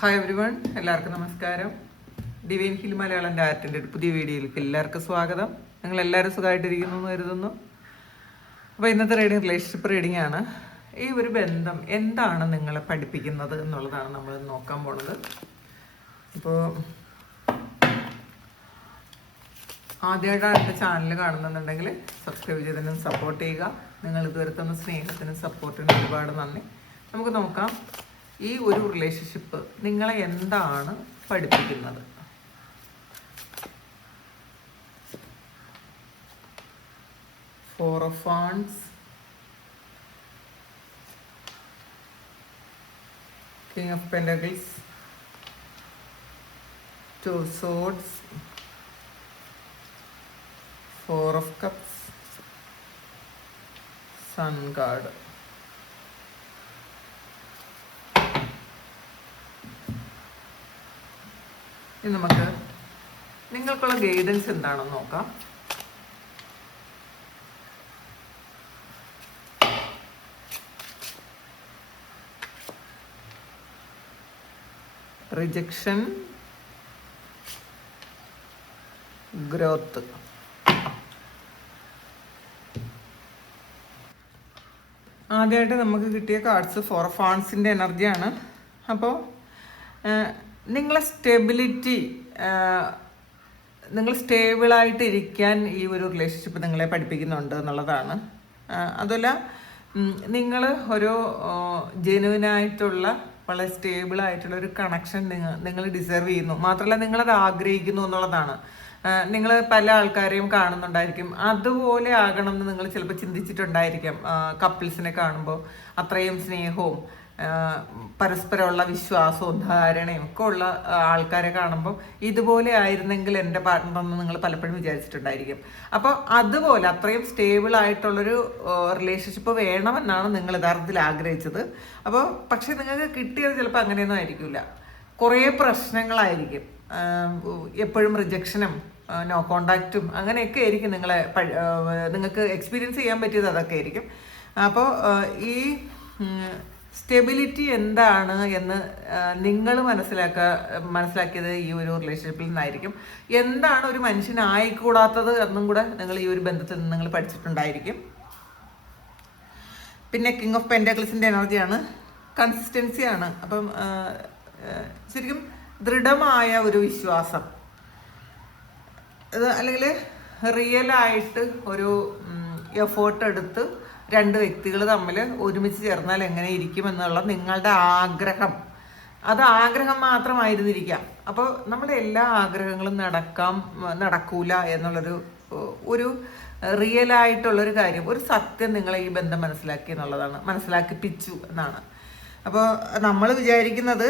Hi every one, എല്ലാവർക്കും നമസ്കാരം. Divine hill Malayalam ഡയറക്റ്റിൻ്റെ ഒരു പുതിയ വീഡിയോയിലേക്ക് എല്ലാവർക്കും സ്വാഗതം. നിങ്ങൾ എല്ലാവരും സുഖമായിട്ടിരിക്കുന്നു എന്ന് കരുതുന്നു. അപ്പോൾ ഇന്നത്തെ റീഡിങ് റിലേഷൻഷിപ്പ് റീഡിംഗ് ആണ്. ഈ ഒരു ബന്ധം എന്താണ് നിങ്ങളെ പഠിപ്പിക്കുന്നത് എന്നുള്ളതാണ് നമ്മൾ നോക്കാൻ പോണത്. ഇപ്പോൾ ആദ്യമായിട്ടാണ് എൻ്റെ ചാനൽ കാണുന്നുണ്ടെങ്കിൽ സബ്സ്ക്രൈബ് ചെയ്തതിനും സപ്പോർട്ട് ചെയ്യുക. നിങ്ങൾ ഇതുവരെ തന്ന സ്നേഹത്തിനും സപ്പോർട്ടിനും ഒരുപാട് നന്ദി. നമുക്ക് നോക്കാം ഈ ഒരു റിലേഷൻഷിപ്പ് നിങ്ങളെ എന്താണ് പഠിപ്പിക്കുന്നത്. Four of wands, king of pentacles, two of swords, four of cups, sun card. ഇനി നമുക്ക് നിങ്ങൾക്കുള്ള ഗൈഡൻസ് എന്താണെന്ന് നോക്കാം. Rejection, growth. ആദ്യമായിട്ട് നമുക്ക് കിട്ടിയ കാർഡ്സ് ഫോർ ഓഫ് വാണ്ട്സിൻ്റെ എനർജിയാണ്. അപ്പോൾ നിങ്ങളെ സ്റ്റെബിലിറ്റി, നിങ്ങൾ സ്റ്റേബിളായിട്ടിരിക്കാൻ ഈ ഒരു റിലേഷൻഷിപ്പ് നിങ്ങളെ പഠിപ്പിക്കുന്നുണ്ട് എന്നുള്ളതാണ്. അതുമല്ല, നിങ്ങൾ ഒരു ജെനുവിനായിട്ടുള്ള വളരെ സ്റ്റേബിളായിട്ടുള്ള ഒരു കണക്ഷൻ നിങ്ങൾ ഡിസേർവ് ചെയ്യുന്നു. മാത്രമല്ല നിങ്ങളത് ആഗ്രഹിക്കുന്നു എന്നുള്ളതാണ്. നിങ്ങൾ പല ആൾക്കാരെയും കാണുന്നുണ്ടായിരിക്കും, അതുപോലെ ആകണം എന്ന് നിങ്ങൾ ചിലപ്പോൾ ചിന്തിച്ചിട്ടുണ്ടായിരിക്കാം. കപ്പിൾസിനെ കാണുമ്പോൾ അത്രയും സ്നേഹവും പരസ്പരമുള്ള വിശ്വാസവും ധാരണയും ഒക്കെ ഉള്ള ആൾക്കാരെ കാണുമ്പോൾ ഇതുപോലെ ആയിരുന്നെങ്കിൽ എൻ്റെ പാർട്ട്ണർ എന്ന് നിങ്ങൾ പലപ്പോഴും വിചാരിച്ചിട്ടുണ്ടായിരിക്കും. അപ്പോൾ അതുപോലെ അത്രയും സ്റ്റേബിൾ ആയിട്ടുള്ളൊരു റിലേഷൻഷിപ്പ് വേണമെന്നാണ് നിങ്ങൾ യഥാർത്ഥത്തിൽ ആഗ്രഹിച്ചത്. അപ്പോൾ പക്ഷെ നിങ്ങൾക്ക് കിട്ടിയത് ചിലപ്പോൾ അങ്ങനെയൊന്നും ആയിരിക്കില്ല. കുറേ പ്രശ്നങ്ങളായിരിക്കും, എപ്പോഴും റിജക്ഷനും നോ കോണ്ടാക്റ്റും അങ്ങനെയൊക്കെ ആയിരിക്കും നിങ്ങൾക്ക് എക്സ്പീരിയൻസ് ചെയ്യാൻ പറ്റിയത്. അതൊക്കെ ആയിരിക്കും. അപ്പോൾ ഈ സ്റ്റെബിലിറ്റി എന്താണ് എന്ന് നിങ്ങൾ മനസ്സിലാക്കിയത് ഈ ഒരു റിലേഷൻഷിപ്പിൽ നിന്നായിരിക്കും. എന്താണ് ഒരു മനുഷ്യനായിക്കൂടാത്തത് എന്നും കൂടെ നിങ്ങൾ ഈ ഒരു ബന്ധത്തിൽ നിന്ന് നിങ്ങൾ പഠിച്ചിട്ടുണ്ടായിരിക്കും. പിന്നെ കിങ് ഓഫ് പെന്റക്കിൾസിൻ്റെ എനർജിയാണ്, കൺസിസ്റ്റൻസിയാണ്. അപ്പം ശരിക്കും ദൃഢമായ ഒരു വിശ്വാസം, അല്ലെങ്കിൽ റിയലായിട്ട് ഒരു എഫേർട്ട് എടുത്ത് രണ്ട് വ്യക്തികൾ തമ്മിൽ ഒരുമിച്ച് ചേർന്നാൽ എങ്ങനെ ഇരിക്കുമെന്നുള്ള നിങ്ങളുടെ ആഗ്രഹം, അത് ആഗ്രഹം മാത്രമായിരുന്നിരിക്കാം. അപ്പോൾ നമ്മുടെ എല്ലാ ആഗ്രഹങ്ങളും നടക്കൂല എന്നുള്ളൊരു റിയലായിട്ടുള്ളൊരു കാര്യം, ഒരു സത്യം നിങ്ങളെ ഈ ബന്ധം മനസ്സിലാക്കി എന്നുള്ളതാണ്, മനസ്സിലാക്കിപ്പിച്ചു എന്നാണ്. അപ്പോൾ നമ്മൾ വിചാരിക്കുന്നത്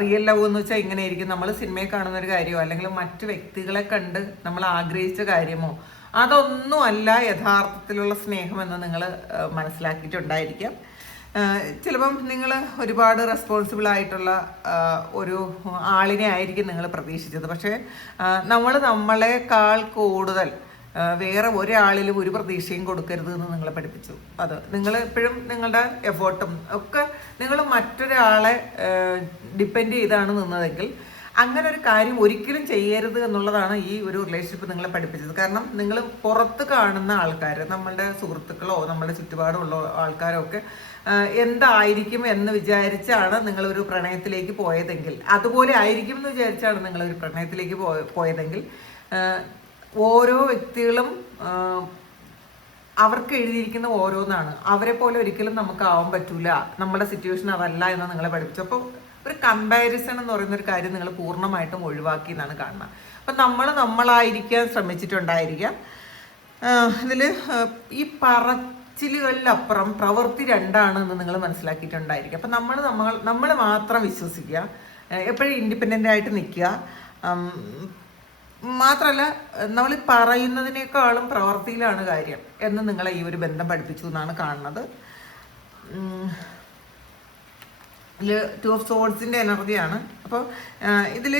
റിയൽ ലവ് എന്ന് വെച്ചാൽ ഇങ്ങനെ ആയിരിക്കും. നമ്മൾ സിനിമയിൽ കാണുന്ന ഒരു കാര്യമോ അല്ലെങ്കിൽ മറ്റു വ്യക്തികളെ കണ്ട് നമ്മൾ ആഗ്രഹിച്ച കാര്യമോ അതൊന്നും അല്ല യഥാർത്ഥത്തിലുള്ള സ്നേഹമെന്ന് നിങ്ങൾ മനസ്സിലാക്കിയിട്ടുണ്ടായിരിക്കാം. ചിലപ്പം നിങ്ങൾ ഒരുപാട് റെസ്പോൺസിബിൾ ആയിട്ടുള്ള ഒരു ആളിനെ ആയിരിക്കും നിങ്ങൾ പ്രതീക്ഷിച്ചത്. പക്ഷേ നമ്മളെക്കാൾ കൂടുതൽ വേറെ ഒരാളിലും ഒരു പ്രതീക്ഷയും കൊടുക്കരുത് എന്ന് നിങ്ങളെ പഠിപ്പിച്ചു. അത് നിങ്ങൾ എപ്പോഴും നിങ്ങളുടെ എഫേർട്ടും ഒക്കെ നിങ്ങൾ മറ്റൊരാളെ ഡിപ്പെൻഡ് ചെയ്താണ് നിന്നതെങ്കിൽ അങ്ങനെ ഒരു കാര്യം ഒരിക്കലും ചെയ്യരുത് എന്നുള്ളതാണ് ഈ ഒരു റിലേഷൻഷിപ്പ് നിങ്ങളെ പഠിപ്പിച്ചത്. കാരണം നിങ്ങൾ പുറത്ത് കാണുന്ന ആൾക്കാർ, നമ്മളുടെ സുഹൃത്തുക്കളോ നമ്മളുടെ ചുറ്റുപാടുമുള്ള ആൾക്കാരോ ഒക്കെ എന്തായിരിക്കും എന്ന് വിചാരിച്ചാണ് നിങ്ങളൊരു പ്രണയത്തിലേക്ക് പോയതെങ്കിൽ, അതുപോലെ ആയിരിക്കും എന്ന് വിചാരിച്ചാണ് നിങ്ങളൊരു പ്രണയത്തിലേക്ക് പോയതെങ്കിൽ ഓരോ വ്യക്തികളും അവർക്ക് എഴുതിയിരിക്കുന്ന ഓരോന്നാണ്. അവരെ പോലെ ഒരിക്കലും നമുക്ക് ആവാൻ പറ്റൂല, നമ്മുടെ സിറ്റുവേഷൻ അതല്ല എന്ന് നിങ്ങളെ പഠിപ്പിച്ചു. അപ്പോൾ ഒരു കമ്പാരിസൺ എന്ന് പറയുന്ന ഒരു കാര്യം നിങ്ങൾ പൂർണ്ണമായിട്ടും ഒഴിവാക്കി എന്നാണ് കാണുന്നത്. അപ്പം നമ്മളായിരിക്കാൻ ശ്രമിച്ചിട്ടുണ്ടായിരിക്കാം. ഇതിൽ ഈ പറച്ചിലുകളിലപ്പുറം പ്രവൃത്തി രണ്ടാണെന്ന് നിങ്ങൾ മനസ്സിലാക്കിയിട്ടുണ്ടായിരിക്കും. അപ്പം നമ്മൾ മാത്രം വിശ്വസിക്കുക, എപ്പോഴും ഇൻഡിപെൻഡൻ്റ് ആയിട്ട് നിൽക്കുക. മാത്രമല്ല, നമ്മൾ പറയുന്നതിനേക്കാളും പ്രവൃത്തിയിലാണ് കാര്യം എന്ന് നിങ്ങളെ ഈ ഒരു ബന്ധം പഠിപ്പിച്ചു എന്നാണ് കാണുന്നത്. ഇതിൽ ടു ഓഫ് സോർഡ്സിൻ്റെ എനർജിയാണ്. അപ്പോൾ ഇതിൽ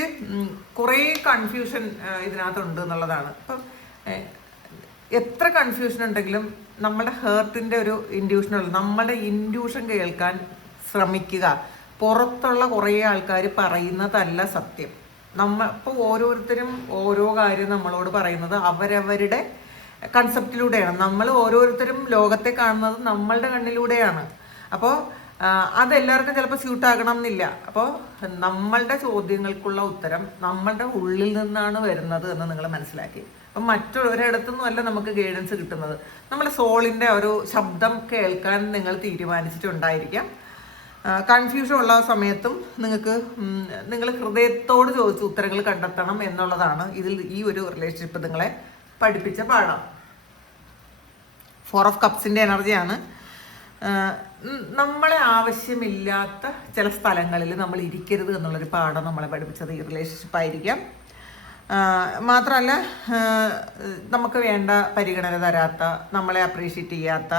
കുറേ കൺഫ്യൂഷൻ ഇതിനകത്തുണ്ട് എന്നുള്ളതാണ്. അപ്പം എത്ര കൺഫ്യൂഷൻ ഉണ്ടെങ്കിലും നമ്മുടെ ഹേർട്ടിൻ്റെ ഒരു ഇൻഡ്യൂഷനുള്ള നമ്മുടെ ഇൻഡ്യൂഷൻ കേൾക്കാൻ ശ്രമിക്കുക. പുറത്തുള്ള കുറേ ആൾക്കാർ പറയുന്നതല്ല സത്യം. ഇപ്പോൾ ഓരോരുത്തരും ഓരോ കാര്യം നമ്മളോട് പറയുന്നത് അവരവരുടെ കൺസെപ്റ്റിലൂടെയാണ്. നമ്മൾ ഓരോരുത്തരും ലോകത്തെ കാണുന്നത് നമ്മളുടെ കണ്ണിലൂടെയാണ്. അപ്പോൾ അതെല്ലാവർക്കും ചിലപ്പോൾ സ്യൂട്ടാകണം എന്നില്ല. അപ്പോൾ നമ്മളുടെ ചോദ്യങ്ങൾക്കുള്ള ഉത്തരം നമ്മളുടെ ഉള്ളിൽ നിന്നാണ് വരുന്നത് എന്ന് നിങ്ങൾ മനസ്സിലാക്കി. അപ്പം മറ്റൊരിടത്തുനിന്നുമല്ല നമുക്ക് ഗൈഡൻസ് കിട്ടുന്നത്. നമ്മുടെ സോളിൻ്റെ ഒരു ശബ്ദം കേൾക്കാൻ നിങ്ങൾ തീരുമാനിച്ചിട്ടുണ്ടായിരിക്കാം. കൺഫ്യൂഷൻ ഉള്ള സമയത്തും നിങ്ങൾ ഹൃദയത്തോട് ചോദിച്ച് ഉത്തരങ്ങൾ കണ്ടെത്തണം എന്നുള്ളതാണ് ഈ ഒരു റിലേഷൻഷിപ്പ് നിങ്ങളെ പഠിപ്പിച്ച പാഠം. 4 ഓഫ് കപ്സിൻ്റെ എനർജിയാണ്. നമ്മളെ ആവശ്യമില്ലാത്ത ചില സ്ഥലങ്ങളിൽ നമ്മൾ ഇരിക്കരുത് എന്നുള്ളൊരു പാഠം നമ്മളെ പഠിപ്പിച്ചത് ഈ റിലേഷൻഷിപ്പ് ആയിരിക്കാം. മാത്രമല്ല, നമുക്ക് വേണ്ട പരിഗണന തരാത്ത, നമ്മളെ അപ്രീഷിയേറ്റ് ചെയ്യാത്ത,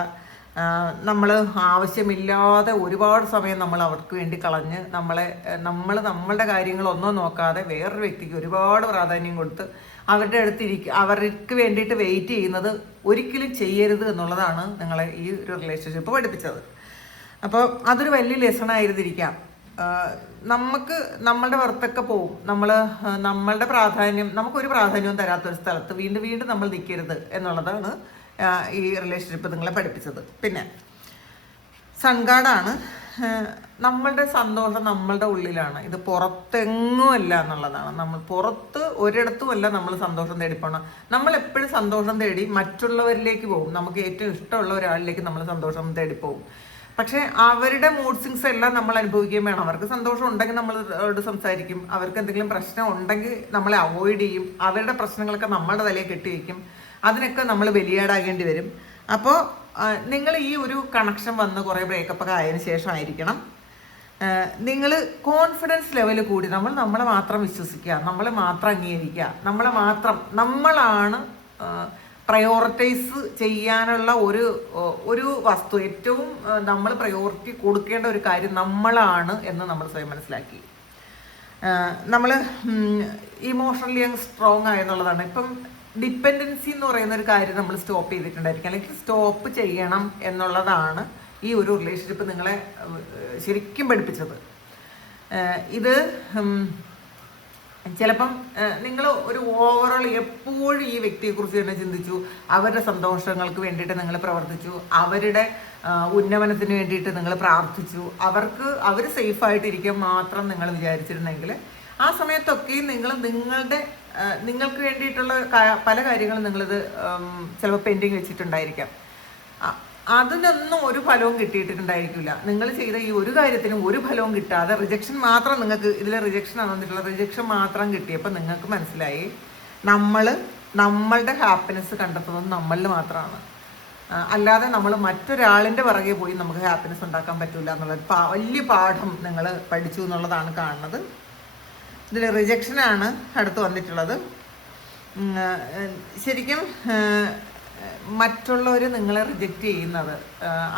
നമ്മൾ ആവശ്യമില്ലാതെ ഒരുപാട് സമയം നമ്മൾ അവർക്ക് വേണ്ടി കളഞ്ഞ് നമ്മളുടെ കാര്യങ്ങളൊന്നും നോക്കാതെ വേറൊരു വ്യക്തിക്ക് ഒരുപാട് പ്രാധാന്യം കൊടുത്ത് അവർക്ക് വേണ്ടിയിട്ട് വെയിറ്റ് ചെയ്യുന്നത് ഒരിക്കലും ചെയ്യരുത് എന്നുള്ളതാണ് നിങ്ങളെ ഈ ഒരു റിലേഷൻഷിപ്പ് പഠിപ്പിച്ചത്. അപ്പോൾ അതൊരു വലിയ ലെസൺ ആയിരുന്നിരിക്കാം. നമുക്ക് നമ്മളുടെ വർത്തൊക്കെ പോവും. നമ്മളുടെ പ്രാധാന്യം, നമുക്കൊരു പ്രാധാന്യവും തരാത്തൊരു സ്ഥലത്ത് വീണ്ടും വീണ്ടും നമ്മൾ നിൽക്കരുത് എന്നുള്ളതാണ് ഈ റിലേഷൻഷിപ്പ് നിങ്ങളെ പഠിപ്പിച്ചത്. പിന്നെ സൺഗാർഡാണ്. നമ്മളുടെ സന്തോഷം നമ്മളുടെ ഉള്ളിലാണ്, ഇത് പുറത്തെങ്ങുമല്ല എന്നുള്ളതാണ്. നമ്മൾ പുറത്ത് ഒരിടത്തുമല്ല നമ്മൾ സന്തോഷം തേടിപ്പോണം. നമ്മൾ എപ്പോഴും സന്തോഷം തേടി മറ്റുള്ളവരിലേക്ക് പോകും. നമുക്ക് ഏറ്റവും ഇഷ്ടമുള്ള ഒരാളിലേക്ക് നമ്മൾ സന്തോഷം തേടിപ്പോകും. പക്ഷേ അവരുടെ മൂഡ് സ്വിങ്സ് എല്ലാം നമ്മൾ അനുഭവിക്കുകയും വേണം. അവർക്ക് സന്തോഷം ഉണ്ടെങ്കിൽ നമ്മളോട് സംസാരിക്കും, അവർക്ക് എന്തെങ്കിലും പ്രശ്നം ഉണ്ടെങ്കിൽ നമ്മളെ അവോയ്ഡ് ചെയ്യും, അവരുടെ പ്രശ്നങ്ങളൊക്കെ നമ്മളുടെ തലയിൽ കെട്ടിവെക്കും. അതിനൊക്കെ നമ്മൾ ബലിയാടാകേണ്ടി വരും. അപ്പോൾ നിങ്ങൾ ഈ ഒരു കണക്ഷൻ വന്ന് കുറേ ബ്രേക്കപ്പ് ഒക്കെ ആയതിനു ശേഷമായിരിക്കണം നിങ്ങൾ കോൺഫിഡൻസ് ലെവൽ കൂടി നമ്മളെ മാത്രം വിശ്വസിക്കുക, നമ്മളെ മാത്രം അംഗീകരിക്കുക, നമ്മളാണ് പ്രയോറിറ്റൈസ് ചെയ്യാനുള്ള ഒരു വസ്തു, ഏറ്റവും നമ്മൾ പ്രയോറിറ്റി കൊടുക്കേണ്ട ഒരു കാര്യം നമ്മളാണ് എന്ന് നമ്മൾ സ്വയം മനസ്സിലാക്കി. നമ്മൾ ഇമോഷണലി സ്ട്രോങ് ആയെന്നുള്ളതാണ്. ഇപ്പം ഡിപ്പെൻഡൻസി എന്ന് പറയുന്ന ഒരു കാര്യം നമ്മൾ സ്റ്റോപ്പ് ചെയ്തിട്ടുണ്ടായിരിക്കും, അല്ലെങ്കിൽ സ്റ്റോപ്പ് ചെയ്യണം എന്നുള്ളതാണ് ഈ ഒരു റിലേഷൻഷിപ്പ് നിങ്ങളെ ശരിക്കും പഠിപ്പിച്ചത്. ഇത് ചിലപ്പം നിങ്ങൾ ഒരു ഓവറോൾ എപ്പോഴും ഈ വ്യക്തിയെക്കുറിച്ച് തന്നെ ചിന്തിച്ചു, അവരുടെ സന്തോഷങ്ങൾക്ക് വേണ്ടിയിട്ട് നിങ്ങൾ പ്രവർത്തിച്ചു, അവരുടെ ഉന്നമനത്തിന് വേണ്ടിയിട്ട് നിങ്ങൾ പ്രാർത്ഥിച്ചു, അവർ സേഫായിട്ടിരിക്കാൻ മാത്രം നിങ്ങൾ വിചാരിച്ചിരുന്നെങ്കിൽ ആ സമയത്തൊക്കെ നിങ്ങൾക്ക് വേണ്ടിയിട്ടുള്ള പല കാര്യങ്ങളും നിങ്ങളിത് ചിലപ്പോൾ പെൻഡിങ് വെച്ചിട്ടുണ്ടായിരിക്കാം. അതിനൊന്നും ഒരു ഫലവും കിട്ടിയിട്ടുണ്ടായിരിക്കില്ല. നിങ്ങൾ ചെയ്ത ഈ ഒരു കാര്യത്തിനും ഒരു ഫലവും കിട്ടാതെ റിജക്ഷൻ മാത്രം, നിങ്ങൾക്ക് ഇതിൽ റിജക്ഷൻ ആണ് വന്നിട്ടുള്ളത്, റിജക്ഷൻ മാത്രം കിട്ടിയപ്പോൾ നിങ്ങൾക്ക് മനസ്സിലായി നമ്മളുടെ ഹാപ്പിനെസ് കണ്ടെത്തുന്നത് നമ്മളിൽ മാത്രമാണ്. അല്ലാതെ നമ്മൾ മറ്റൊരാളിൻ്റെ പുറകെ പോയി നമുക്ക് ഹാപ്പിനെസ് ഉണ്ടാക്കാൻ പറ്റില്ല എന്നുള്ളത് വലിയ പാഠം നിങ്ങൾ പഠിച്ചു എന്നുള്ളതാണ് കാണുന്നത്. ഇതിൽ റിജക്ഷനാണ് അടുത്ത് വന്നിട്ടുള്ളത്. ശരിക്കും മറ്റുള്ളവർ നിങ്ങളെ റിജക്റ്റ് ചെയ്യുന്നത്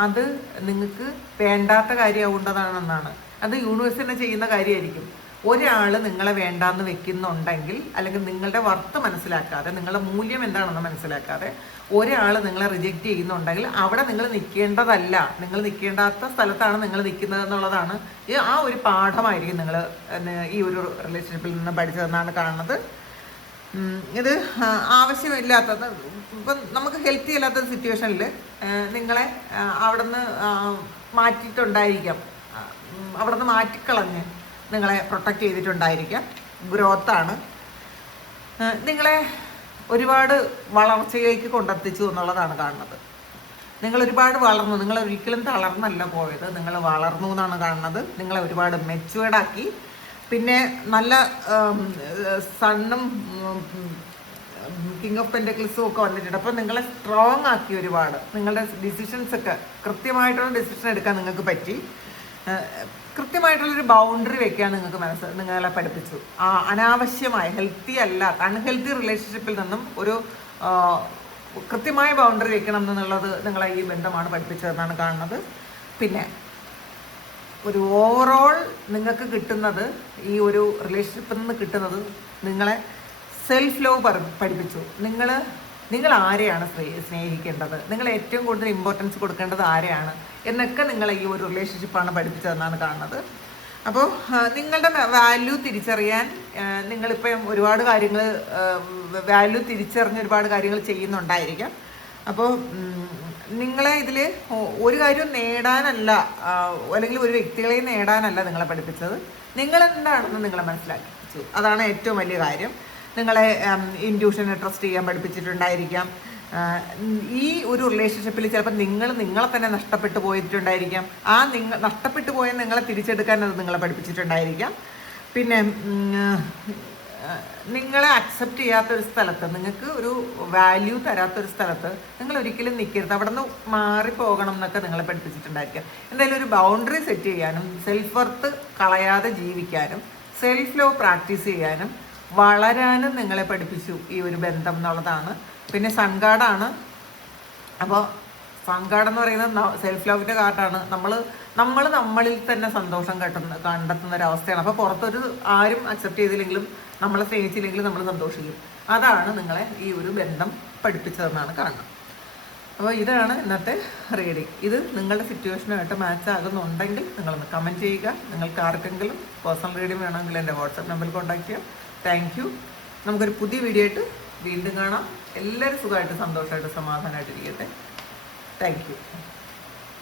അത് നിങ്ങൾക്ക് വേണ്ടാത്ത കാര്യമാവേണ്ടതാണെന്നാണ്. അത് യൂണിവേഴ്സ് തന്നെ ചെയ്യുന്ന കാര്യമായിരിക്കും. ഒരാൾ നിങ്ങളെ വേണ്ടാന്ന് വെക്കുന്നുണ്ടെങ്കിൽ, അല്ലെങ്കിൽ നിങ്ങളുടെ വർത്ത് മനസ്സിലാക്കാതെ, നിങ്ങളുടെ മൂല്യം എന്താണെന്ന് മനസ്സിലാക്കാതെ ഒരാൾ നിങ്ങളെ റിജക്റ്റ് ചെയ്യുന്നുണ്ടെങ്കിൽ അവിടെ നിങ്ങൾ നിൽക്കേണ്ടതല്ല, നിങ്ങൾ നിൽക്കേണ്ടാത്ത സ്ഥലത്താണ് നിങ്ങൾ നിൽക്കുന്നത് എന്നുള്ളതാണ്. ആ ഒരു പാഠമായിരിക്കും നിങ്ങൾ ഈ ഒരു റിലേഷൻഷിപ്പിൽ നിന്ന് പഠിച്ചതെന്നാണ് കാണുന്നത്. ഇത് ആവശ്യമില്ലാത്തത്, ഇപ്പം നമുക്ക് ഹെൽത്തി അല്ലാത്തൊരു സിറ്റുവേഷനിൽ നിങ്ങളെ അവിടെ നിന്ന് മാറ്റിയിട്ടുണ്ടായിരിക്കാം, അവിടെ നിന്ന് മാറ്റിക്കളഞ്ഞ് നിങ്ങളെ പ്രൊട്ടക്റ്റ് ചെയ്തിട്ടുണ്ടായിരിക്കാം. ഗ്രോത്താണ് നിങ്ങളെ ഒരുപാട് വളർച്ചയിലേക്ക് കൊണ്ടെത്തിച്ചു എന്നുള്ളതാണ് കാണുന്നത്. നിങ്ങൾ ഒരുപാട് വളർന്നു, നിങ്ങൾ ഒരിക്കലും തളർന്നല്ല പോയത്, നിങ്ങൾ വളർന്നു എന്നാണ് കാണുന്നത്. നിങ്ങളെ ഒരുപാട് മെച്യൂർഡാക്കി. പിന്നെ നല്ല സണ്ണും കിങ് ഓഫ് പെൻറ്റക്കിൾസും ഒക്കെ വന്നിട്ടുണ്ട്. അപ്പോൾ നിങ്ങളെ സ്ട്രോങ് ആക്കി ഒരുപാട്. നിങ്ങളുടെ ഡിസിഷൻസൊക്കെ കൃത്യമായിട്ടുള്ള ഡിസിഷൻ എടുക്കാൻ നിങ്ങൾക്ക് പറ്റി. കൃത്യമായിട്ടുള്ളൊരു ബൗണ്ടറി വെക്കാൻ നിങ്ങളെ പഠിപ്പിച്ചു. അനാവശ്യമായ ഹെൽത്തി അല്ല, അൺഹെൽത്തി റിലേഷൻഷിപ്പിൽ നിന്നും ഒരു കൃത്യമായ ബൗണ്ടറി വെക്കണം എന്നുള്ളത് നിങ്ങളെ ഈ ബന്ധമാണ് പഠിപ്പിച്ചതെന്നാണ് കാണുന്നത്. പിന്നെ ഒരു ഓവറോൾ നിങ്ങൾക്ക് കിട്ടുന്നത്, ഈ ഒരു റിലേഷൻഷിപ്പിൽ നിന്ന് കിട്ടുന്നത് നിങ്ങളെ സെൽഫ് ലവ് പഠിപ്പിച്ചു. നിങ്ങൾ ആരെയാണ് സ്നേഹിക്കേണ്ടത്, നിങ്ങൾ ഏറ്റവും കൂടുതൽ ഇമ്പോർട്ടൻസ് കൊടുക്കേണ്ടത് ആരെയാണ് എന്നൊക്കെ നിങ്ങളെ ഈ ഒരു റിലേഷൻഷിപ്പാണ് പഠിപ്പിച്ചതെന്നാണ് കാണുന്നത്. അപ്പോൾ നിങ്ങളുടെ വാല്യൂ തിരിച്ചറിയാൻ നിങ്ങളിപ്പം ഒരുപാട് കാര്യങ്ങൾ വാല്യൂ തിരിച്ചറിഞ്ഞ് ഒരുപാട് കാര്യങ്ങൾ ചെയ്യുന്നുണ്ടായിരിക്കാം. അപ്പോൾ നിങ്ങളെ ഇതിൽ ഒരു കാര്യവും നേടാനല്ല, അല്ലെങ്കിൽ ഒരു വ്യക്തികളെയും നേടാനല്ല നിങ്ങളെ പഠിപ്പിച്ചത്. നിങ്ങളെന്താണെന്ന് നിങ്ങളെ മനസ്സിലാക്കിച്ചു. അതാണ് ഏറ്റവും വലിയ കാര്യം. നിങ്ങളെ ഇൻറ്റ്യൂഷനെ ട്രസ്റ്റ് ചെയ്യാൻ പഠിപ്പിച്ചിട്ടുണ്ടായിരിക്കാം. ഈ ഒരു റിലേഷൻഷിപ്പിൽ ചിലപ്പോൾ നിങ്ങളെ തന്നെ നഷ്ടപ്പെട്ടു പോയിട്ടുണ്ടായിരിക്കാം. നഷ്ടപ്പെട്ടു പോയ നിങ്ങളെ തിരിച്ചെടുക്കാൻ അത് നിങ്ങളെ പഠിപ്പിച്ചിട്ടുണ്ടായിരിക്കാം. പിന്നെ നിങ്ങളെ അക്സെപ്റ്റ് ചെയ്യാത്തൊരു സ്ഥലത്ത്, നിങ്ങൾക്ക് ഒരു വാല്യൂ തരാത്തൊരു സ്ഥലത്ത് നിങ്ങൾ ഒരിക്കലും നിൽക്കരുത്, അവിടെ നിന്ന് മാറിപ്പോകണം എന്നൊക്കെ നിങ്ങളെ പഠിപ്പിച്ചിട്ടുണ്ടായിരിക്കാം. എന്തായാലും ഒരു ബൗണ്ടറി സെറ്റ് ചെയ്യാനും സെൽഫ് വർത്ത് കളയാതെ ജീവിക്കാനും സെൽഫ് ലവ് പ്രാക്ടീസ് ചെയ്യാനും വളരാനും നിങ്ങളെ പഠിപ്പിച്ചു ഈ ഒരു ബന്ധം എന്നുള്ളതാണ്. പിന്നെ സൺ കാർഡാണ്. അപ്പോൾ സൺ കാർഡ് എന്ന് പറയുന്നത് സെൽഫ് ലവിൻ്റെ കാർഡാണ്. നമ്മൾ നമ്മളിൽ തന്നെ സന്തോഷം കണ്ടെത്തുന്ന ഒരവസ്ഥയാണ്. അപ്പോൾ പുറത്തൊരു ആരും അക്സെപ്റ്റ് ചെയ്തില്ലെങ്കിലും നമ്മളെ സ്നേഹിച്ചില്ലെങ്കിലും നമ്മൾ സന്തോഷിക്കും. അതാണ് നിങ്ങളെ ഈ ഒരു ബന്ധം പഠിപ്പിച്ചതെന്നാണ് കാണുന്നത്. അപ്പോൾ ഇതാണ് ഇന്നത്തെ റീഡിങ്. ഇത് നിങ്ങളുടെ സിറ്റുവേഷനുമായിട്ട് മാച്ച് ആകുന്നുണ്ടെങ്കിൽ നിങ്ങളൊന്ന് കമൻറ്റ് ചെയ്യുക. നിങ്ങൾക്ക് ആർക്കെങ്കിലും പേഴ്സണൽ റീഡിങ് വേണമെങ്കിൽ എൻ്റെ വാട്സാപ്പ് നമ്പറിൽ കോൺടാക്ട് ചെയ്യാം. Thank you. നമുക്കൊരു പുതിയ വീഡിയോ ആയിട്ട് വീണ്ടും കാണാം. എല്ലാവരും സുഖമായിട്ട് സന്തോഷമായിട്ട് സമാധാനമായിട്ടിരിക്കട്ടെ. Thank you.